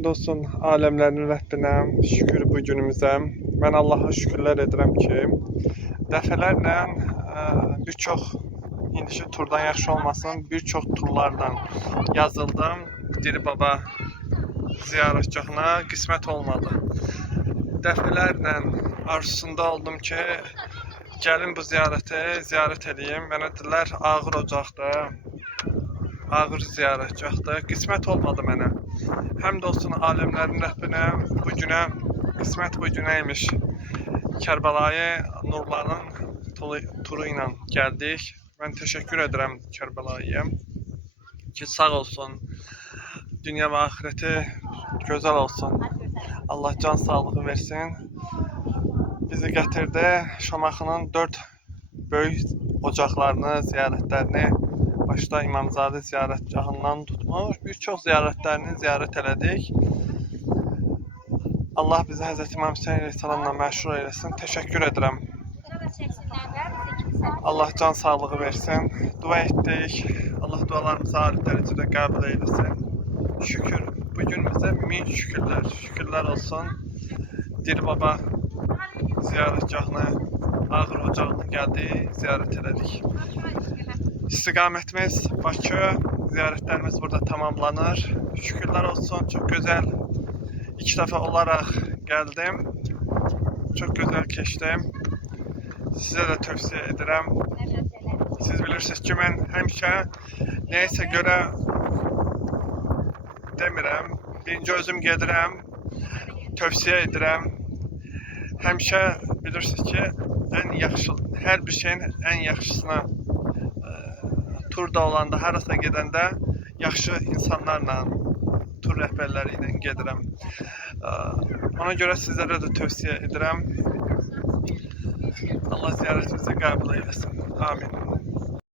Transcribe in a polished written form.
Həmd olsun aləmlərin Rəbbinə, şükür bu günümüzə. Mən Allaha şükürlər edirəm ki, dəfələrlə bir çox indiki turdan yaxşı olmasın, bir çox turlardan yazıldım. Diri Baba ziyarətgahına qismət olmadı. Dəfələrlə arzusunda oldum ki, gəlin bu ziyarət edeyim. Mənə dedilər ağır ocaqda, ağır ziyarətgahda. Qismət olmadı mənə. Həmd olsun aləmlərin Rəbbinə, bu günə qismət bu günəymiş. Kərbəlayı nurların turu ilə gəldik. Mən təşəkkür edirəm Kərbəlayıya ki, sağ olsun, dünya və axirəti gözəl olsun. Allah can sağlığı versin. Bizi gətirdi Şamaxının 4 böyük ocaqlarını, ziyarətlərini, başda İmamzadə ziyarətgahından tutmuş, bir çox ziyarətlərini ziyarət elədik. Allah bizi Həzrəti İmam Hüseyin əleyhissalamla məşhur eləsin. Təşəkkür edirəm. Allah can sağlığı versin. Dua etdik. Allah dualarımızı ali dərəcədə qəbul eylesin. Şükür. Bu günümüzə min şükürlər. Şükürlər olsun. Diri Baba ziyarətgahına, ağır ocağına gəldik, ziyarət elədik. İstiqamətimiz Bakı, ziyarətlərimiz burada tamamlanır. Şükürlər olsun, çox gözəl. 2 dəfə olaraq gəldim. Çox gözəl keçdim. Sizə də tövsiyə edirəm. Siz bilirsiniz ki, mən həmişə nəyəsə görə demirəm. Birinci özüm gedirəm, tövsiyə edirəm. Həmişə bilirsiniz ki, ən yaxşı, hər bir şeyin ən yaxşısına turda olanda, harasa gedəndə yaxşı insanlarla, tur rəhbərləri ilə gedirəm. Ona görə sizlərə də tövsiyə edirəm. Allah ziyarətimizi qəbul eylesin. Amin.